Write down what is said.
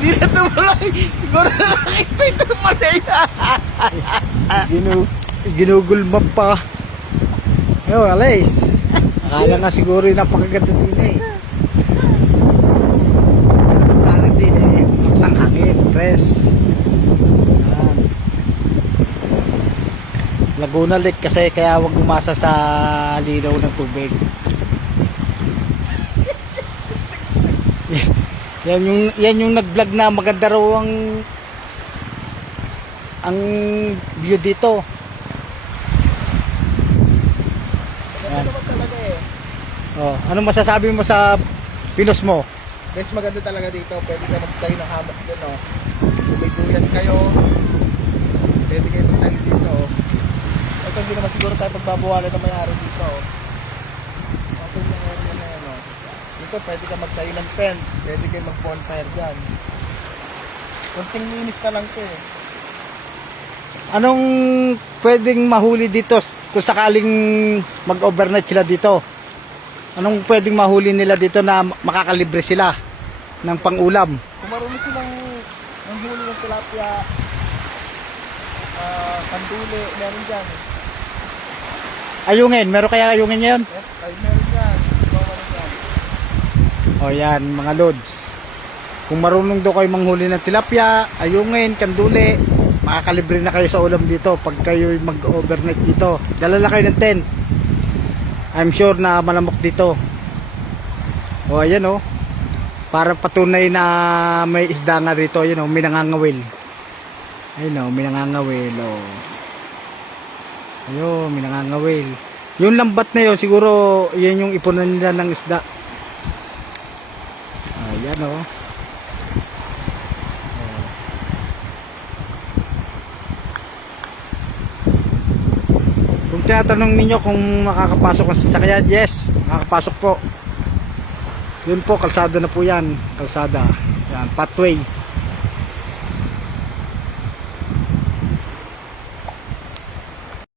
Hindi na tumuloy. Siguro nakakita ito tumalay. Ginugol map pa. Yo, alis. Akala nga siguro yung napakaganda din eh. Talag din eh. Maksang hangin, press. Yan. Laguna Lake kasi kaya wag umasa sa linaw ng tubig. Yan yung nag-vlog na maganda raw ang view dito. Yan. Talaga eh. Oh, anong masasabi mo sa pinos mo? Guys, maganda talaga dito. Pwede ka magtayo ng hammock dun, oh. Kung may duyan kayo, pwede kayo magtayo dito, oh. Ito hindi naman siguro tayo pagbabawalan ng may-ari dito, oh. Ito yung area na yan, oh. Dito pwede ka magtayo ng tent. Pwede kayo mag-bonfire dyan. Kunting linis na lang to, eh. Anong pwedeng mahuli dito kung sakaling mag-overnight sila dito? Anong pwedeng mahuli nila dito na makakalibre sila ng pang-ulam? Kung marunong silang manghuli ng tilapia, kanduli, meron dyan. Ayungin, meron kaya ayungin ngayon? Ay, meron dyan. Meron dyan. O yan, mga lods. Kung marunong daw kayo manghuli ng tilapia, ayungin, kanduli, makakalibre na kayo sa ulam dito pag kayo mag-overnight dito. Dala na kayo ng tent. I'm sure na malamok dito. O ayan o. Para patunay na may isda nga dito. Ayan o, may nangangawil. Ayan o, may nangangawil o. Ayun, may nangangawil. Yung lambat na yun, siguro yan yung ipunan nila ng isda. Ayan o. Kung tinatanong ninyo kung makakapasok ang sasakyan, yes, makakapasok po. Yun po, kalsada na po yan. Kalsada. Yan, pathway.